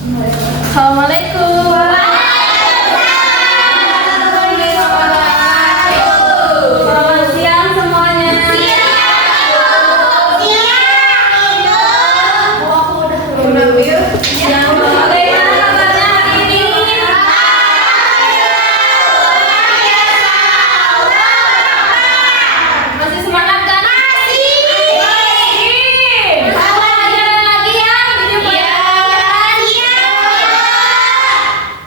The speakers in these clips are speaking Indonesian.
Assalamualaikum. Selamat siang semuanya. Yang bagaimana kabarnya hari ini? Masih semangat kan? Pelajaran lagi ya?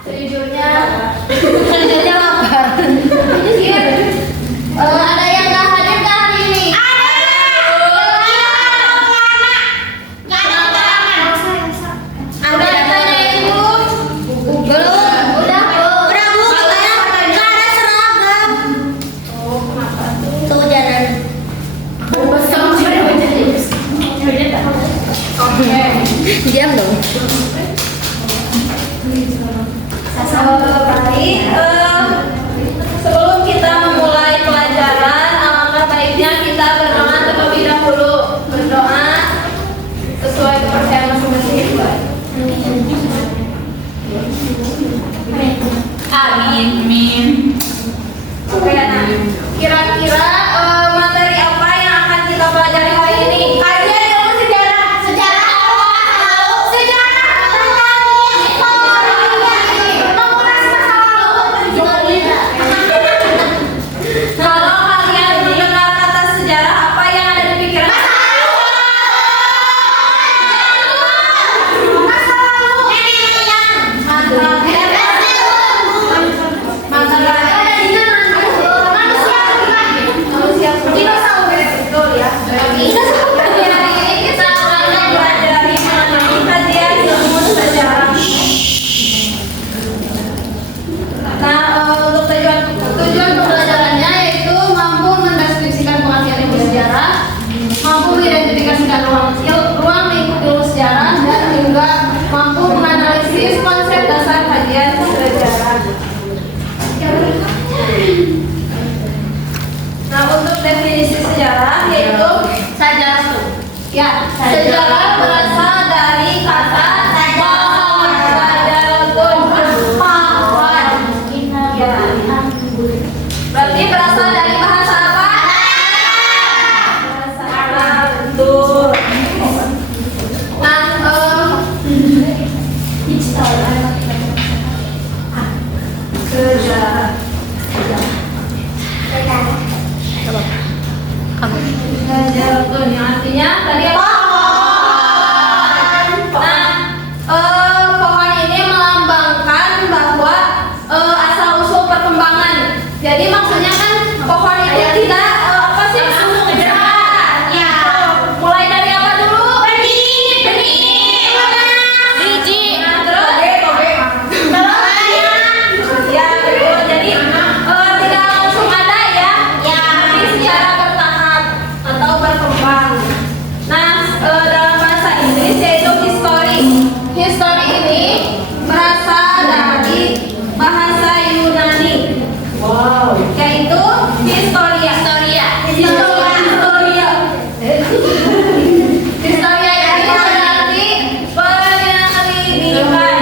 Sejujurnya lapar. Ada yang nggak hadir nggak hari ini? Anda tanya ibu? Belum. Udah bu, katanya nggak ada seragam. Oh, kenapa tuh? Tuh jalan. Oke. Diam dong. Baik. Sebelum kita memulai pelajaran, alangkah baiknya kita berdoa terlebih dahulu. Berdoa sesuai kepercayaan masing-masing. Amin. Oke, nah, kira-kira materi apa yang akan kita pelajari hari ini? Kajian ilmu sejarah. Sejarah kalau kalian mendengar kata sejarah, apa yang ada di pikiran? Tujuan pembelajarannya yaitu mampu mendeskripsikan pengertian ilmu sejarah, mampu mengidentifikasikan ruang lingkup ilmu sejarah, dan juga mampu menganalisis konsep dasar kajian sejarah. Nah, untuk definisi sejarah yaitu sejarah berasal dari kata pohon. Berarti berasal dari bahasa apa? Bahasa Arab. Betul. Nah, sejarah. Sejarah betul, yang artinya tadi apa? Pohon ini melambangkan bahwa asal-usul perkembangan. Jadi maksudnya kan pohon itu tidak apa sih? Mulai dari apa dulu? Benih. Biji. Nah, terus ya, betul. Jadi tidak langsung ada ya. Tapi secara bertahap atau berkembang. Nah, dalam bahasa Inggris yaitu history. History ini berasal dari bahasa Yunani. Wow. Yaitu historia. Historia ini berarti penyelidikan.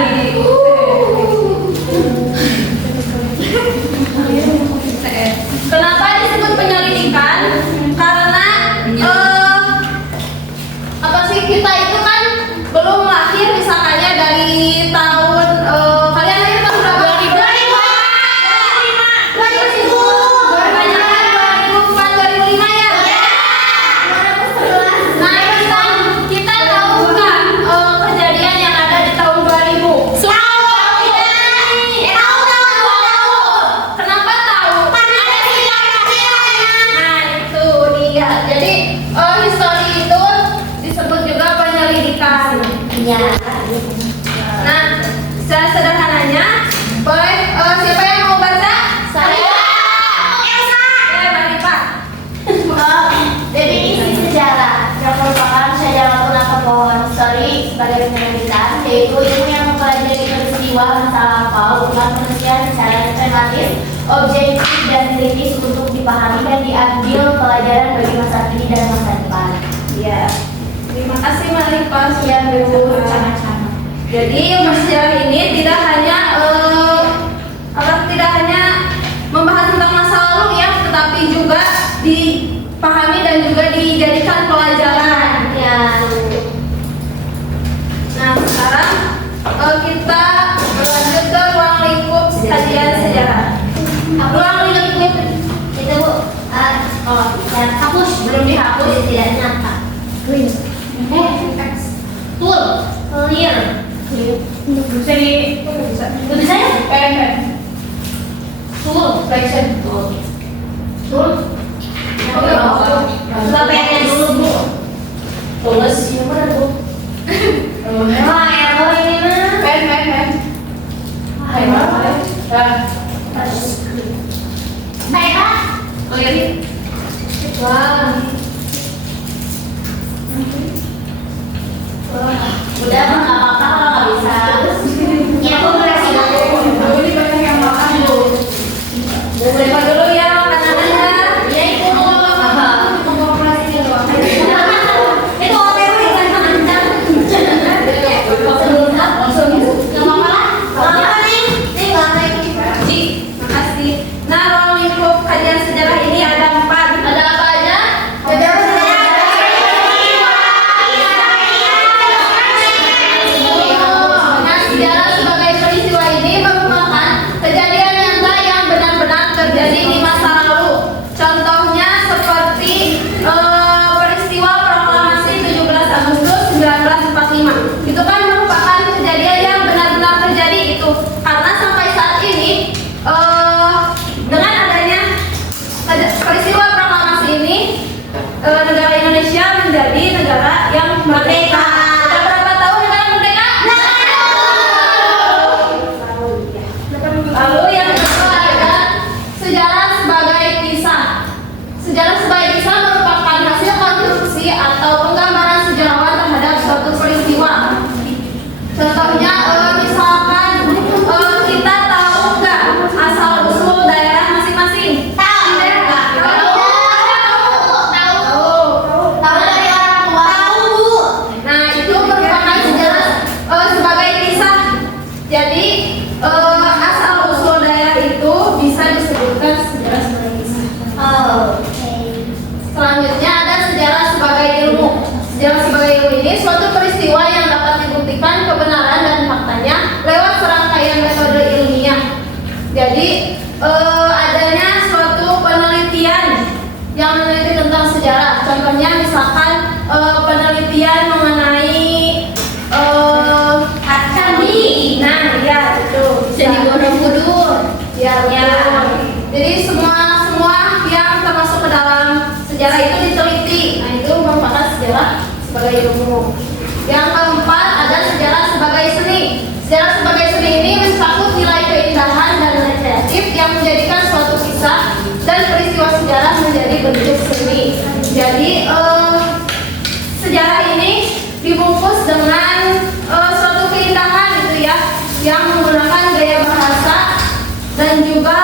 Kenapa disebut penyelidikan? Karena apa sih, kita itu kan belum lahir, misalnya dari tahun kalian lahir tahun berapa? 2005 ya? Nah, kita tahu nggak kejadian yang ada di tahun 2000? Kenapa tahu? Nah, itu dia. Jadi history itu disebut juga penyelidikan. Nah, secara sederhananya, boleh siapa yang mau baca? Saya. Definisi sejarah yang merupakan sejarah penangkap pohon. Story sebagai penyelidikan yaitu ilmu yang mempelajari peristiwa masa lampau dengan penelitian secara sistematis, objektif dan kritis untuk dipahami dan diambil pelajaran bagi masa kini dan masa depan. Ya, terima kasih Maripa sudah berburu. Jadi ilmu sejarah ini tidak hanya membahas tentang masa lalu ya, tetapi juga dipahami dan juga dijadikan pelajaran. Ya. Nah, sekarang kita lanjut ke ruang lingkup kajian sejarah. Ruang lingkup Itu Bu. Ya, hapus. belum dihapus. Tidak nyata. Full. Clear. Bisa di Bisa ya? pen. Full. Selection. Full. Oke, Coba pengen dulu Bu. tulis. Iya benar Bu. Wah, error ini mah. Pen. Baik Kak. Clear. Wah. Udah mah nggak apa-apa kalau nggak bisa. Ya aku berhasil. Ini banyak yang makan dulu. Buka dulu ya makanannya. Ya itu Operasi dulu. itu OTW kan mantan. Langsung. Nggak apa-apa lah. Nggak apa-apa nih. Nih nggak apa-apa. Ji, makasih. Nah, ruang lingkup kajian sejarah ini ada 4. Ada apa aja? Sejarah. Nah, sejarah sebagai peristiwa ini merupakan kejadian nyata yang benar-benar terjadi di masa lalu. Contohnya seperti peristiwa proklamasi 17 Agustus 1945. Itu kan merupakan kejadian yang benar-benar terjadi itu. Karena sampai saat ini dengan adanya peristiwa proklamasi ini negara Indonesia menjadi negara yang merdeka. Sudah berapa tahun negara merdeka? Lalu yang kedua ada sejarah sebagai kisah. Sejarah sebagai kisah merupakan hasil konstruksi atau penggambaran sejarawan terhadap suatu peristiwa. Contohnya misalkan kita tahu nggak asal usul daerah masing-masing? Tahu. Tahu dari orang tua. Tahu Bu. Nah, itu merupakan sejarah sebagai kisah. Jadi asal usul daerah itu bisa disebutkan sejarah sebagai kisah. Oke. Selanjutnya ada sejarah sebagai ilmu. Sejarah sebagai ilmu ini suatu peristiwa yang dapat dibuktikan kebenaran dan faktanya lewat serangkaian metode ilmiah. Jadi adanya suatu penelitian yang meneliti tentang sejarah. Contohnya misalkan penelitian mengenai candi. Nah, ya itu. Candi Borobudur. Ya, betul. Jadi semua yang termasuk ke dalam sejarah itu diteliti. Nah, itu merupakan sejarah sebagai ilmu. Yang keempat ada sejarah sebagai seni. Sejarah sebagai seni ini mencakup nilai keindahan dan nilai kreatif yang menjadikan suatu kisah dan peristiwa sejarah menjadi bentuk seni. Jadi sejarah ini dibungkus dengan suatu keindahan gitu ya, yang menggunakan gaya bahasa dan juga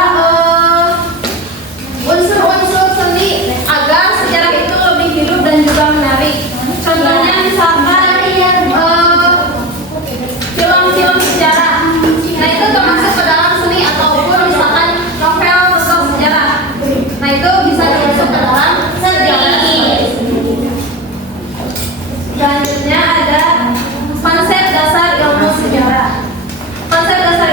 unsur-unsur seni agar sejarah itu lebih hidup dan juga menarik. Contohnya misalkan film-film sejarah. Nah, itu termasuk ke dalam seni ataupun misalkan novel tentang sejarah. Nah, itu bisa dimasuk ke dalam sejarah. Selanjutnya ada konsep dasar ilmu sejarah. Konsep dasar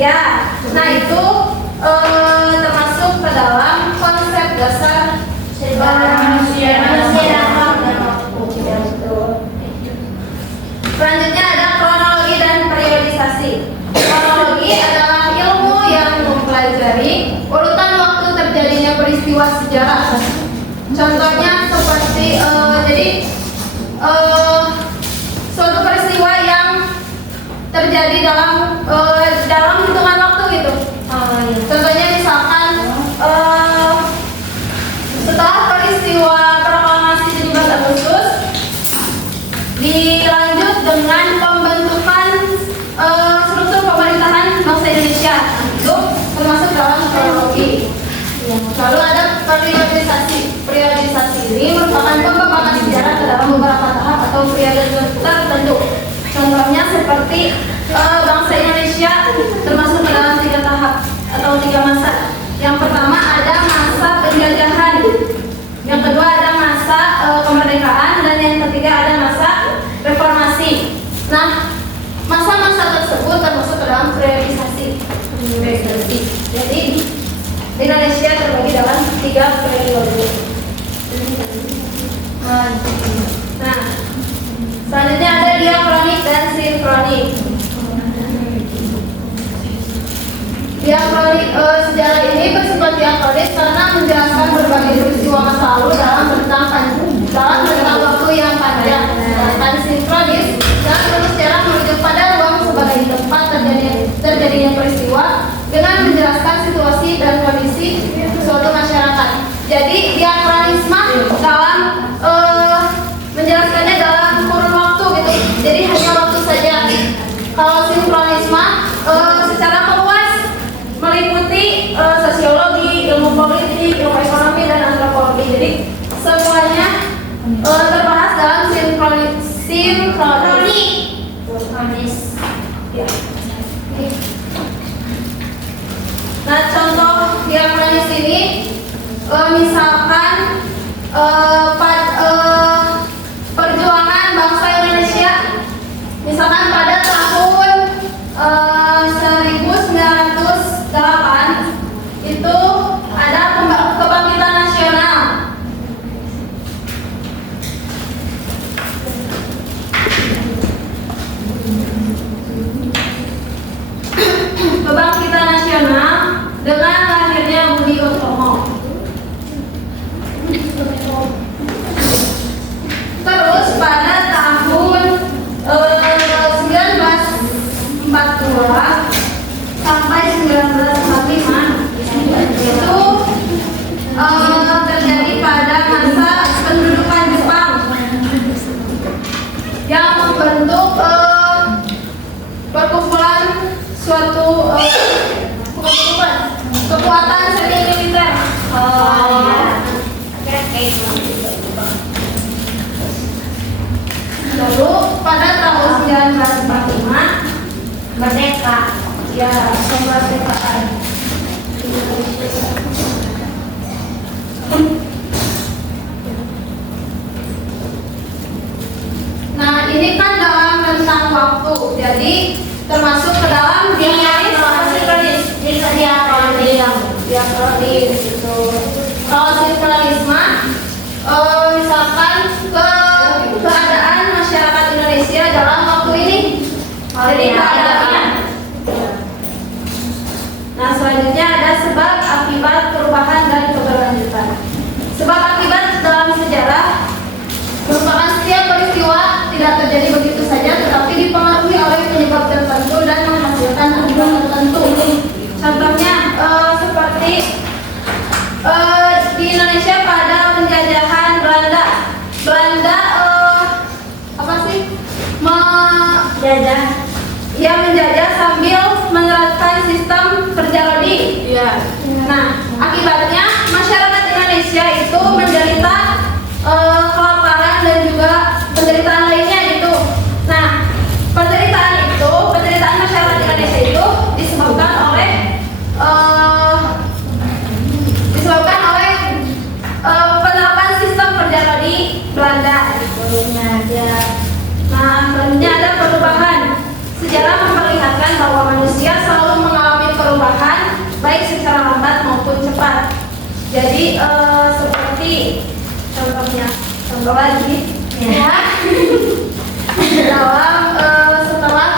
Indonesia. Nah itu termasuk ke dalam konsep dasar manusia dan waktu. Selanjutnya ada kronologi dan periodisasi. Kronologi adalah ilmu yang mempelajari urutan waktu terjadinya peristiwa sejarah. Contohnya seperti suatu peristiwa yang terjadi dalam hitungan waktu gitu. Contohnya misalkan setelah peristiwa proklamasi 17 Agustus dilanjut dengan pembentukan struktur pemerintahan bangsa Indonesia. Itu termasuk dalam kronologi. Lalu ada periodisasi. Periodisasi ini merupakan pembabakan sejarah ke dalam beberapa tahap atau periode tertentu. Contohnya seperti bangsa Indonesia termasuk ke dalam 3 tahap atau 3 masa. Yang pertama ada masa penjajahan, yang kedua ada masa kemerdekaan, dan yang ketiga ada masa reformasi. Nah, masa-masa tersebut termasuk ke dalam periodisasi. Jadi Indonesia terbagi dalam 3 periode. Nah, selanjutnya ada diakronik dan sinkronik. Diakronik sejarah ini bersifat diakronis karena menjelaskan berbagai peristiwa masa lalu dalam rentang waktu yang panjang. Sedangkan sinkronis dalam bentuk sejarah merujuk pada ruang sebagai tempat terjadinya peristiwa dengan menjelaskan situasi dan kondisi suatu masyarakat. Jadi diakronisme dalam menjelaskannya dalam kurun waktu gitu. Jadi hanya waktu saja. Kalau sinkronisme secara meluas meliputi sosiologi, ilmu politik, ilmu ekonomi, dan antropologi. Jadi semuanya terbahas dalam sinkronis. Ya. Nah, contoh diakronis ini misalkan perjuangan bangsa Indonesia, misalkan pada tahun 1908 itu ada kebangkitan nasional. Kebangkitan nasional dengan lahirnya Budi Utomo. Terus pada tahun 1942 sampai 1945 itu terjadi pada masa pendudukan Jepang yang membentuk perkumpulan suatu kekuatan semi militer. Lalu pada tahun 1945 merdeka, ya, kemerdekaan. Nah, ini kan dalam rentang waktu, jadi termasuk ke dalam diakronis gitu. Kalau sinkronisme misalkan keadaan masyarakat Indonesia dalam waktu ini. Jadi keadaan. Nah, selanjutnya ada sebab akibat perubahan dan keberlanjutan. Sebab akibat dalam sejarah merupakan setiap peristiwa tidak terjadi begitu saja, tetapi dipengaruhi oleh penyebab tertentu dan menghasilkan akibat tertentu. Contohnya seperti di Indonesia pada penjajahan Belanda menjajah sambil menerapkan sistem kerja lodi. Iya. Nah, akibatnya masyarakat Indonesia itu menderita kelaparan dan juga penderitaan lainnya itu. Nah, penderitaan masyarakat Indonesia itu disebabkan oleh penerapan sistem kerja lodi Belanda. Nah, selanjutnya ada perubahan. Sejarah memperlihatkan bahwa manusia selalu mengalami Jadi seperti contohnya, contoh lagi ya. Dalam setelah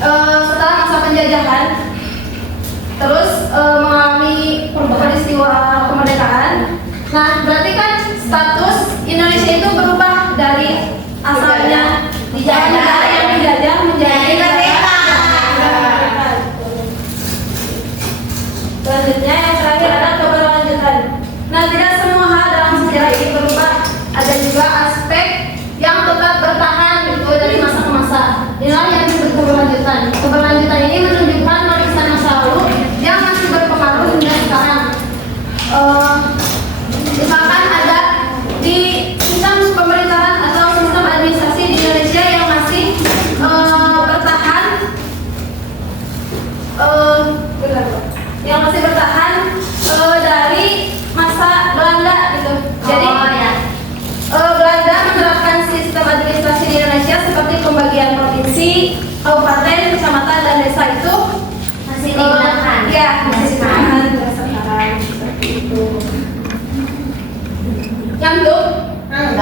masa penjajahan, terus mengalami peristiwa kemerdekaan. Nah, berarti kan status Indonesia itu berubah dari asalnya negara yang dijajah menjadi negara. Selanjutnya yang terakhir ada keberlanjutan. Nah, tidak semua hal dalam sejarah ini berubah. Ada juga aspek yang tetap bertahan gitu dari masa ke masa. Inilah yang disebut keberlanjutan. Keberlanjutan ini menunjukkan warisan masa lalu yang masih berpengaruh hingga sekarang. Misalkan ada di sistem pemerintahan atau sistem administrasi di Indonesia yang masih bertahan, dari masa Belanda gitu. Jadi Belanda menerapkan sistem administrasi di Indonesia seperti pembagian provinsi, kabupaten, kecamatan, dan desa itu Masih digunakan. Ya, masih digunakan hingga sekarang seperti itu. Yang tuh? Nah,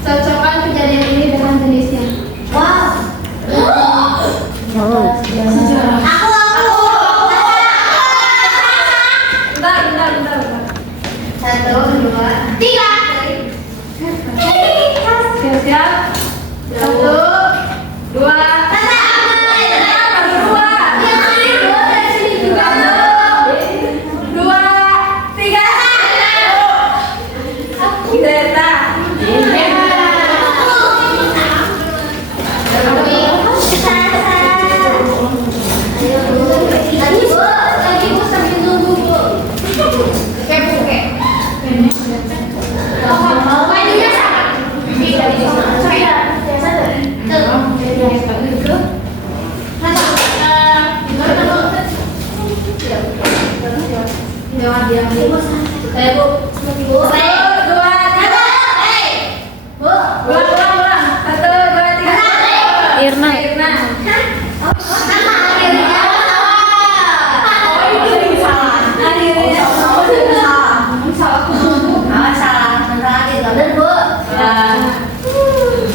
cocokkan kejadian ini dengan jenisnya. Bentar. 1, 2, 3. Siap-siap. 1, 2. Jangan diam. Bu. 1, 2, 3. Ulang. 1, 2, 3. Irna.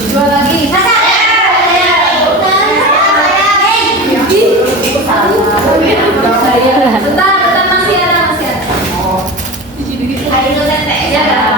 Dua lagi. Bentar, masih ada. Ayo, Tete. Ya.